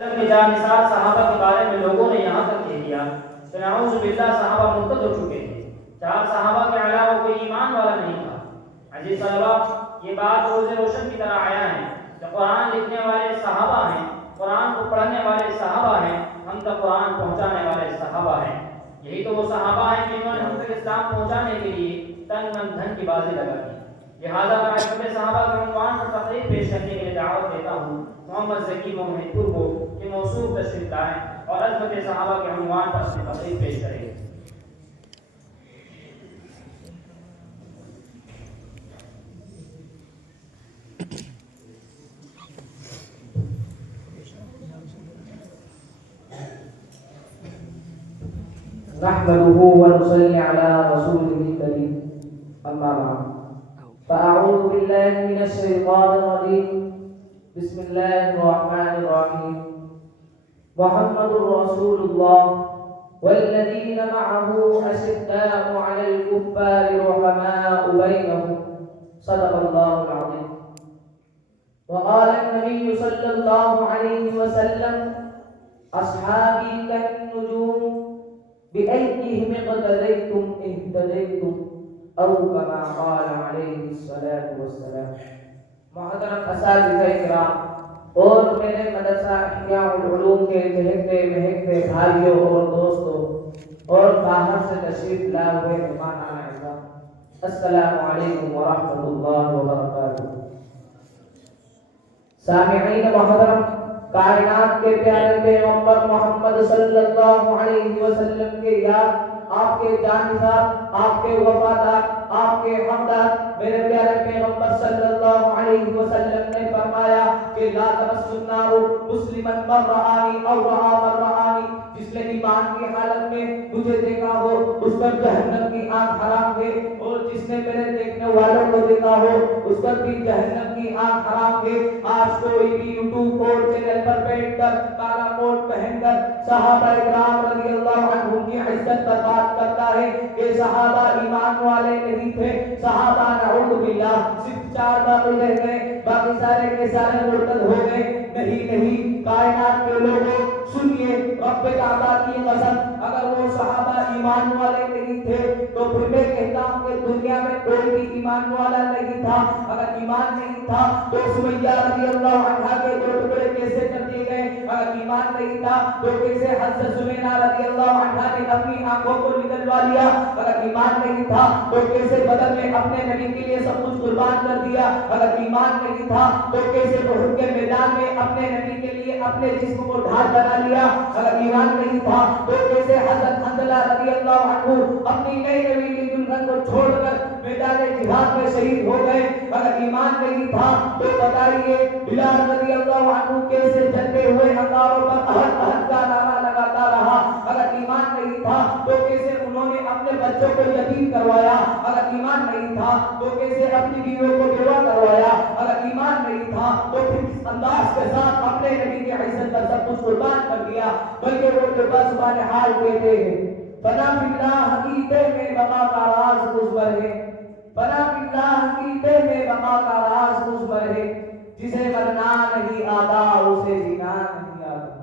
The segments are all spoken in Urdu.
میں جا مثال صحابہ کے بارے میں لوگوں نے یہاں تک کہہ دیا کہ نعوذ باللہ صحابہ مرتد ہو چکے ہیں، 4 صحابہ کے علاوہ کوئی ایمان والا نہیں تھا۔ عزیز طلبہ، یہ بات روز روشن کی طرح آیا ہے کہ قرآن لکھنے والے صحابہ ہیں، قرآن کو پڑھنے والے صحابہ ہیں، ہم تک قرآن پہنچانے والے صحابہ ہیں۔ یہی تو وہ صحابہ ہیں جنہوں نے ہم تک اسلام پہنچانے کے لیے تن من دھن کی بازی لگا دی۔ لہٰذا میں اپنے صحابہ کے عنوان پر تقریر پیش کرنے کے لیے دعوت دیتا ہوں محمد ذکی محمد پور کو کہ موصوف تشریف لائیں اور عظمت صحابہ کے عنوان پر اپنی تقریر پیش کریں۔ نحمده ونصلي على رسوله الكريم أما بعد فأعوذ بالله من الشيطان الرجيم بسم الله الرحمن الرحيم محمد رسول الله والذين معه أشداء على الكفار رحماء بينهم صدق الله العظيم وقال النبي صلى الله عليه وسلم أصحابي كالنجوم بأيهم اقتديتم اهتديتم أو كما قال عليه الصلاة والسلام۔ محترم اساتذہ کرام اور میرے مدرسہ احیاء العلوم کے چہکتے مہکتے بھائیوں اور دوستوں اور باہر سے تشریف لائے ہوئے مہمان اعزاز، السلام علیکم ورحمۃ اللہ وبرکاتہ۔ سامعین محترم، کائنات کے پیارے پیغمبر محمد صلی اللہ علیہ وسلم کے یاد آپ کے جانثار، آپ کے وفادار، آپ کے ہمدرد میرے پیارے پیغمبر صلی اللہ علیہ وسلم نے فرمایا کہ لا تمس النار مسلما من رآنی او رآ من رآنی، جس نے ایمان کی حالت میں مجھے دیکھا ہو اس پر جہنم کی آگ حرام ہے، اور جس نے میرے دیکھنے والوں کو دیکھا ہو اس پر بھی جہنم کی آگ حرام ہے۔ آج کوئی بھی یوٹیوب اور چینل پر بیٹھ کر کالا کوٹ پہن کر صحابہ کرام رضی اللہ عنہم کی عزت پر بات کرتا ہے کہ صحابہ ایمان والے نہیں تھے، صحابہ نعوذ باللہ صرف 4 باقی رہ گئے، باقی سارے کے سارے مرتد ہو گئے۔ نہیں، کائنات کے لوگوں سنیے، رب کعبہ کی قسم، اگر وہ صحابہ ایمان والے نہیں تھے تو پھر میں کہتا ہوں کہ دنیا میں کوئی بھی ایمان والا نہیں تھا۔ اگر ایمان نہیں تھا تو سمیہ رضی اللہ عنہا کے 2 ٹکڑے کیسے کر دیے گئے؟ اگر ایمان نہیں تھا تو کیسے حضرت زبینہ رضی اللہ عنہا نے اپنی آنکھوں کو نکلوا لیا؟ اگر ایمان نہیں تھا تو کیسے بدر میں اپنے نبی کے لیے سب کچھ قربان کر دیا؟ اگر ایمان نہیں تھا تو کیسے احد کے میدان میں اپنے نبی کے لیے اپنے جسم کو ڈھال بنا لیا؟ اگر ایمان نہیں تھا تو کیسے حضرت حنظلہ رضی اللہ عنہ اپنی نئی نبی کی دلہن کو چھوڑ کر میدان جہاد میں شہید ہو گئے؟ اگر ایمان نہیں تھا تو بتائیے بلال رضی اللہ عنہ کیسے جلتے ہوئے انگاروں پر احد احد کا نعرہ لگاتا رہا؟ اگر ایمان نہیں تھا تو کیسے انہوں نے اپنے بچوں کو یتیم کروایا؟ اگر ایمان نہیں تھا تو کیسے اپنی بیویوں کو بیوہ کروایا؟ اگر ایمان نہیں تھا تو پھر کس انداز کے ساتھ اپنے نبی کی عزت پر سب کچھ قربان کر دیا؟ بلکہ وہ جو بزبان حال کہتے ہیں فنا فی اللہ عقیدے میں بقا کا راز مزبر ہے، فنا فی اللہ عقیدے میں بقا کا راز مزبر ہے، جسے مرنا نہیں آتا اسے جینا نہیں آتا۔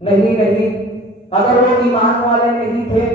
نہیں، اگر وہ ایمان والے نہیں تھے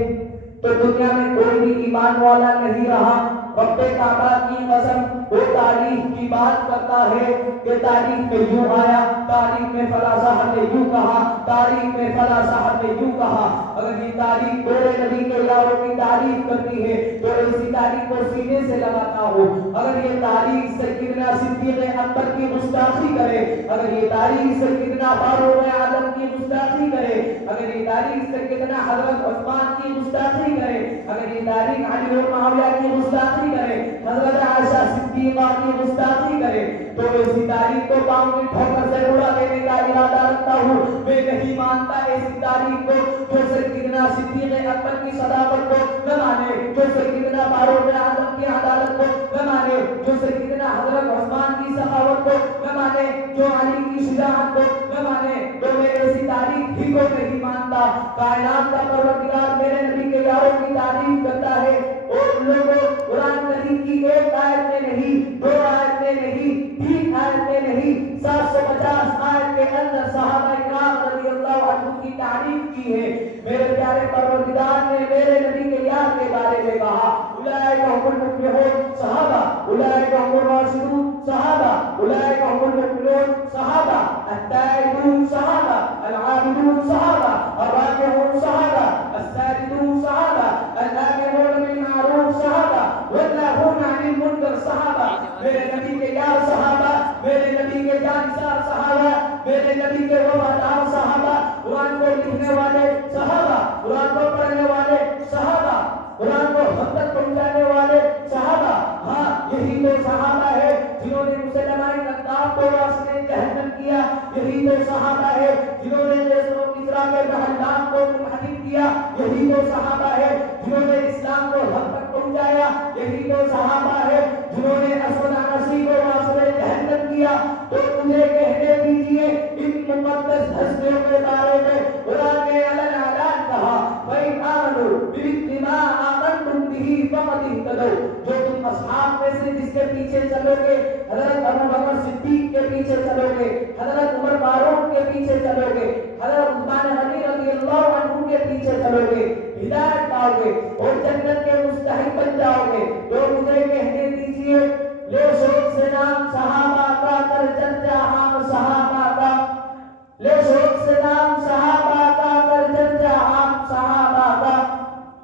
تو دنیا میں کوئی بھی ایمان والا نہیں رہا۔ رب کعبہ کی قسم، وہ تاریخ کی بات کرتا ہے کہ تاریخ میں یوں آیا، تاریخ میں فلاں صاحب نے یوں کہا، تاریخ میں فلاں صاحب نے یوں کہا۔ اگر یہ تاریخ میرے نبی کے یاروں کی تعریف کرتی ہے تو اسی تاریخ کو سینے سے لگاتا ہو۔ اگر یہ تاریخ سیدنا صدیق اکبر کی گستاخی کرے، اگر یہ تاریخ سیدنا فاروق اعظم کی گستاخی کرے، اگر یہ تاریخ سیدنا حضرت عثمان کی گستاخی کرے، اگر یہ تاریخ علی اور معاویہ کی گستاخی کرے، حضرت عائشہ صدیقہ کی گستاخی کرے، تو اسی تاریخ کو پاؤں کی ٹھوکر سے اڑا دینے کا ارادہ رکھتا ہوں۔ میں نہیں مانتا ایسی تاریخ کو جو سیدنا صدیق اکبر کی صداقت کو نہ مانے، جو سیدنا فاروق اعظم کی عدالت کو نہ مانے، جو سیدنا حضرت عثمان کی سخاوت کو نہ مانے، جو علی کی شجاعت کو نہ مانے، تو میں ایسی تاریخ ہی کو نہیں مانتا۔ کائنات کا پروردگار میرے نبی کے یاروں کی تعریف کرتا ہے، اور لوگوں قرآن کریم کی ایک آیت میں نہیں، 2 آیت میں نہیں، 3 آیت میں نہیں، 750 کی ہے. میرے پیارے پروردگار نے میرے نبی کے یار کے بارے میں کہا اولئک هم المفلحون صحابہ, اولئک هم الراشدون صحابہ, اولئک هم المؤمنون صحابہ, التائبون صحابہ, العابدون صحابہ, الراكعون صحابہ, الساجدون صحابہ, الآمرون بالمعروف صحابہ, والناهون عن المنکر صحابہ. میرے نبی کے یار صحابہ, میرے نبی کے جانثار صحابہ, میرے نبی کے وفادار صحابہ, قرآن کو لکھنے والے صحابہ, قرآن کو پڑھنے والے صحابہ, قرآن کو ہم تک پہنچانے والے صحابہ. ہاں یہی تو صحابہ ہے جنہوں نے مسلمہ کذاب کو واسطے جہنم کیا. یہی تو صحابہ ہے جنہوں نے کسرا و کسرا کے محلات کو منہدم کیا. یہی تو صحابہ ہے جنہوں نے اسلام کو ہم تک پہنچایا. یہی تو صحابہ ہے جنہوں نے اسود انسی کو واسطے جہنم کیا. تو مجھے کہنے دیجئے ان مقدس ہستیوں کے بارے میں قرآن نے اعلان کہا فَإِنْ آمَنُوا بِمِثْلِ مَا آمَنْتُمْ بِهِ فَقَدِ اهْتَدَوْا. جو تم اصحاب میں سے جس کے پیچھے چلو گے, حضرت ابوبکر صدیق کے پیچھے چلو گے, حضرت عمر فاروق کے پیچھے چلو گے, حضرت عثمان غنی رضی اللہ عنہ کے پیچھے چلو گے, ہدایت پاؤ گے اور جنت کے مستحق بن جاؤ گے. تو مجھے کہنے دیجئے لے شوق سے نام صحابہ کا, کر چرچا عام صحابہ کا. لے شوق سے نام صحابہ کا, کر چرچا عام صحابہ کا.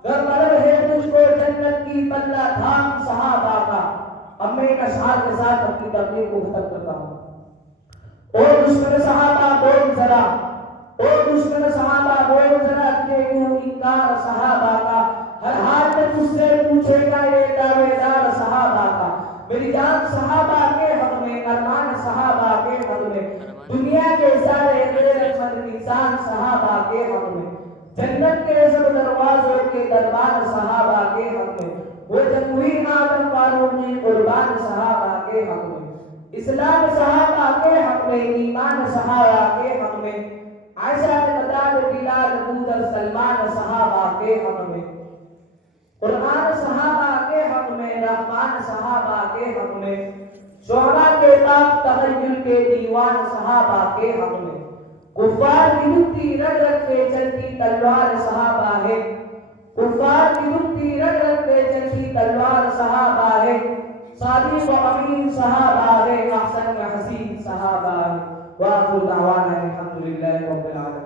گر طلب ہے تجھ کو جنت کی بلّہ تھام صحابہ کا. اب میں ایک اشعار کے ساتھ اپنی تقریر کو ختم کرتا ہوں. او دشمن صحابہ بول ذرا, او دشمن صحابہ بول ذرا, کہ کیوں انکار صحابہ کا. ہر حال میں تجھ سے پوچھے گا یہ دعوے دار صحابہ کا. میری جان صحابہ کے حق میں, ارمان صحابہ کے حق میں, دنیا کے سارے غیرت مند انسان صحابہ کے حق میں, جنت کے سب دروازوں کے دربان صحابہ کے حق میں, وہ جمہوری آدم قانونی قربان صحابہ کے حق میں, اسلام صحابہ کے حق میں, ایمان صحابہ کے حق میں, عائشہ بلال بلال ابوذر سلمان صحابہ کے حق میں, قرآن صحابہ کے حق میں, رحمان صحابہ کے حق میں, شعراء کے تاب تخیل کے دیوان صحابہ کے حق میں, کفار کی دھتی رگ رگ پہ چلتی تلوار صحابہ ہے, کفار کی دھتی رگ رگ پہ چلتی تلوار صحابہ ہے, صادق و امین صحابہ ہے, احسن و حسین صحابہ ہے. وآخر دعوانا الحمدللہ رب العالمین.